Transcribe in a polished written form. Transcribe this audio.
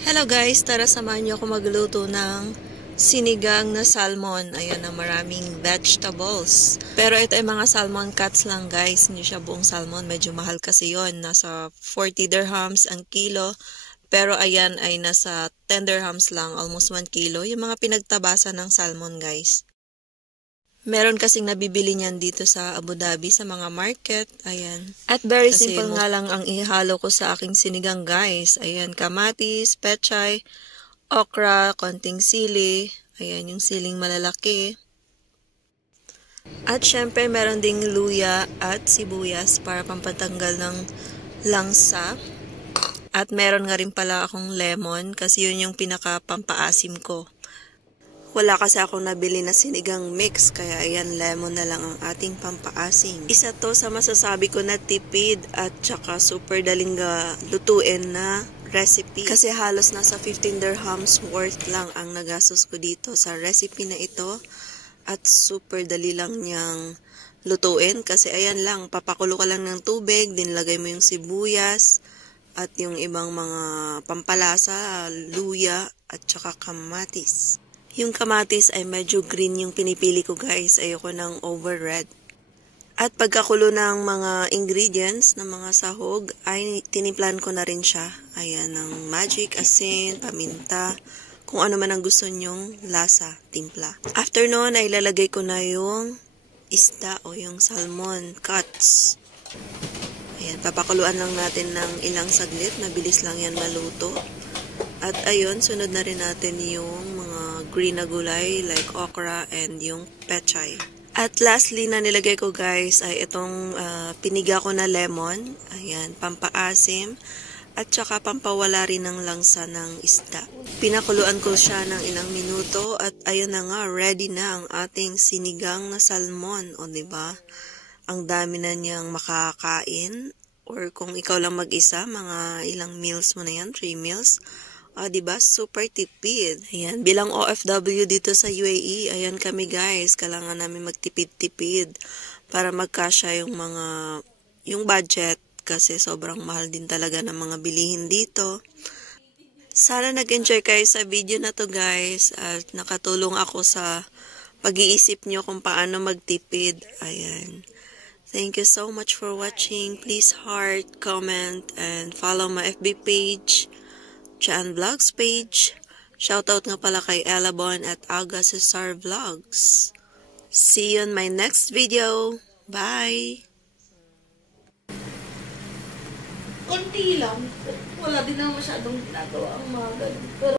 Hello guys, tara samahan niyo ako magluto ng sinigang na salmon. Ayan na maraming vegetables. Pero ito ay mga salmon cuts lang guys, hindi siya buong salmon. Medyo mahal kasi yon, nasa 40 dirhams ang kilo. Pero ayan ay nasa 10 dirhams lang, almost 1 kilo. Yung mga pinagtabasan ng salmon guys. Meron kasing nabibili niyan dito sa Abu Dhabi sa mga market. Ayan. At very simple nga lang ang ihalo ko sa aking sinigang guys. Ayan, kamatis, pechay, okra, konting sili. Ayan, yung siling malalaki. At syempre meron ding luya at sibuyas para pampatanggal ng langsa. At meron nga rin pala akong lemon kasi yun yung pinaka-pampaasim ko. Wala kasi akong nabili na sinigang mix, kaya ayan, lemon na lang ang ating pampaasim. Isa to sa masasabi ko na tipid at saka super daling lutuin na recipe. Kasi halos nasa 15 dirhams worth lang ang nagastos ko dito sa recipe na ito. At super dali lang niyang lutuin kasi ayan lang, papakulo ka lang ng tubig, din lagay mo yung sibuyas at yung ibang mga pampalasa, luya at saka kamatis. Yung kamatis ay medyo green yung pinipili ko guys. Ayoko ng over red. At pagkakulo ng mga ingredients ng mga sahog ay tinimplan ko na rin siya. Ayan, ng magic, asin, paminta, kung ano man ang gusto nyong lasa, timpla. After noon ay lalagay ko na yung isda o yung salmon cuts. Ayan, papakuluan lang natin ng ilang saglit. Mabilis lang yan maluto. At ayun, sunod na rin natin yung mga green na gulay like okra and yung pechay. At lastly na nilagay ko guys ay itong piniga ko na lemon. Ayan, pampaasim at saka pampawala rin ng langsa ng isda. Pinakuluan ko siya ng ilang minuto at ayun na nga, ready na ang ating sinigang na salmon. O diba? Ang dami na niyang makakain. Or kung ikaw lang mag-isa, mga ilang meals mo na yan, 3 meals. Diba? Super tipid. Ayan, bilang OFW dito sa UAE, ayan kami guys, kailangan namin magtipid-tipid para magkasya yung budget kasi sobrang mahal din talaga ng mga bilihin dito. Sana nag-enjoy kayo sa video na to guys at nakatulong ako sa pag-iisip nyo kung paano magtipid. Ayan. Thank you so much for watching. Please heart, comment, and follow my FB page. Chan Vlogs page. Shoutout nga pala kay Elabon at Aga Cesar Vlogs. See you in my next video. Bye! Konti lang. Wala din naman masyadong ginagawa ang mga ganun. Pero